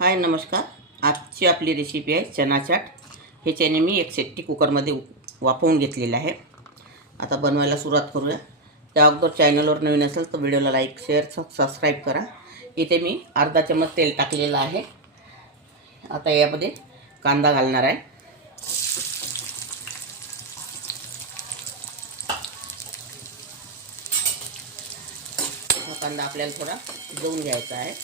हाय नमस्कार. आजची आपली रेसिपी आहे चना चाट. हे चणे मी एक सेट्टी कुकरमध्ये वाफवून घेतलेले आहे. आता बनवायला सुरुवात करूया. त्या अगोदर चॅनलवर नवीन असेल तर व्हिडिओला लाईक शेअर सबस्क्राईब करा. इथे मी अर्धा चमच तेल टाकलेलं आहे. आता यामध्ये कांदा घालणार आहे. हा कांदा आपल्याला थोडा शिजवून घ्यायचा आहे.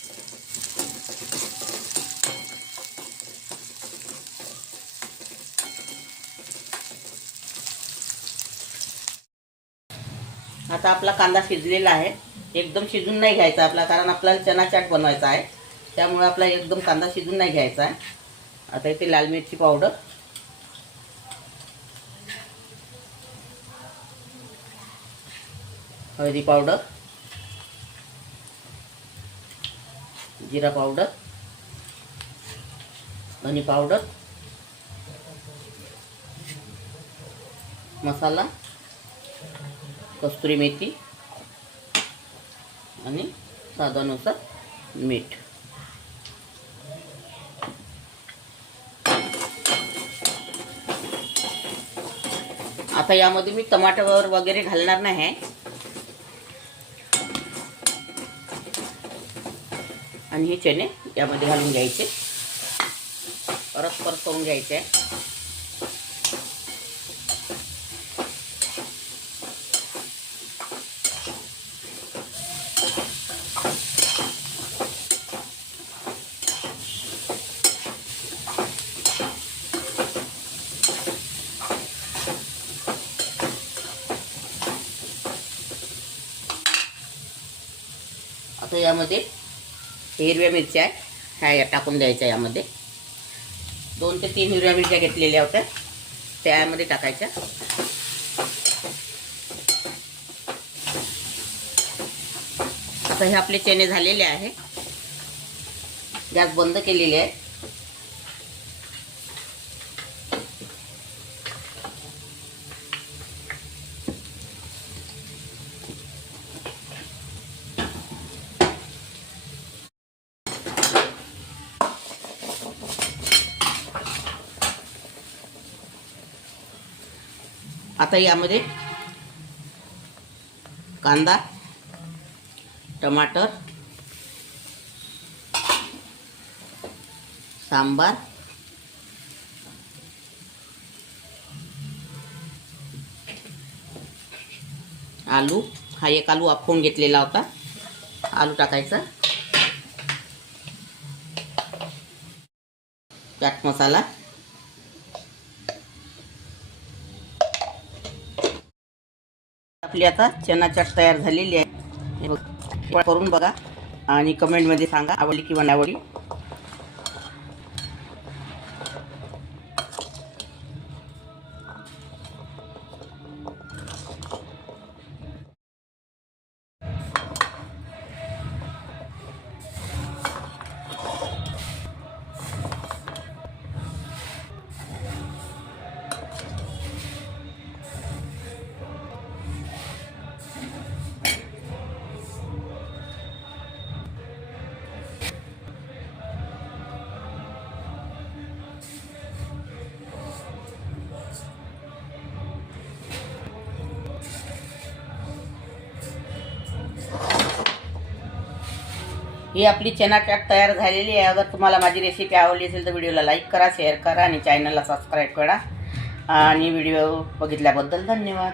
आता आपला कांदा शिजलेला आहे. एकदम शिजून नाही घ्यायचा आपला, कारण आपल्याला चना चाट बनवायचा आहे. त्यामुळे आपला एकदम कांदा शिजून नाही घ्यायचा आहे. आता इथे लाल मिरची पावडर, हळदी पावडर, जिरा पावडर, धनी पावडर, मसाला, कस्तुरी मेथी आणि स्वादानुसार मीठ. आता यामध्ये मी टमाटर वगैरे घालणार नाही. आणि हे चणे यामध्ये घालून घ्यायचे, परत करून घ्यायचे. आता यामध्ये हिरव्या मिरच्या आहे, ह्या टाकून द्यायच्या. यामध्ये 2 ते 3 हिरव्या मिरच्या घेतलेल्या होत्या, त्यामध्ये टाकायच्या. आता हे आपले चणे झालेले आहे. गॅस बंद केलेले आहे. आता यामध्ये कांदा, टमाटर, सांबार, आलू, हा एक आलू वाफवून घेतलेला होता, आलू टाकायचा. चाट मसाला, आपली आता चना चाट तयार झालेली आहे. हे बघा, करून बघा आणि कमेंटमध्ये सांगा आवडली किंवा नाही आवडली. ही आपली चना चाट तयार झालेली आहे. अगर तुम्हाला माझी रेसिपी आवडली असेल तर व्हिडिओला लाईक करा, शेअर करा आणि चॅनलला सबस्क्राईब करा. आणि व्हिडिओ बघितल्याबद्दल धन्यवाद.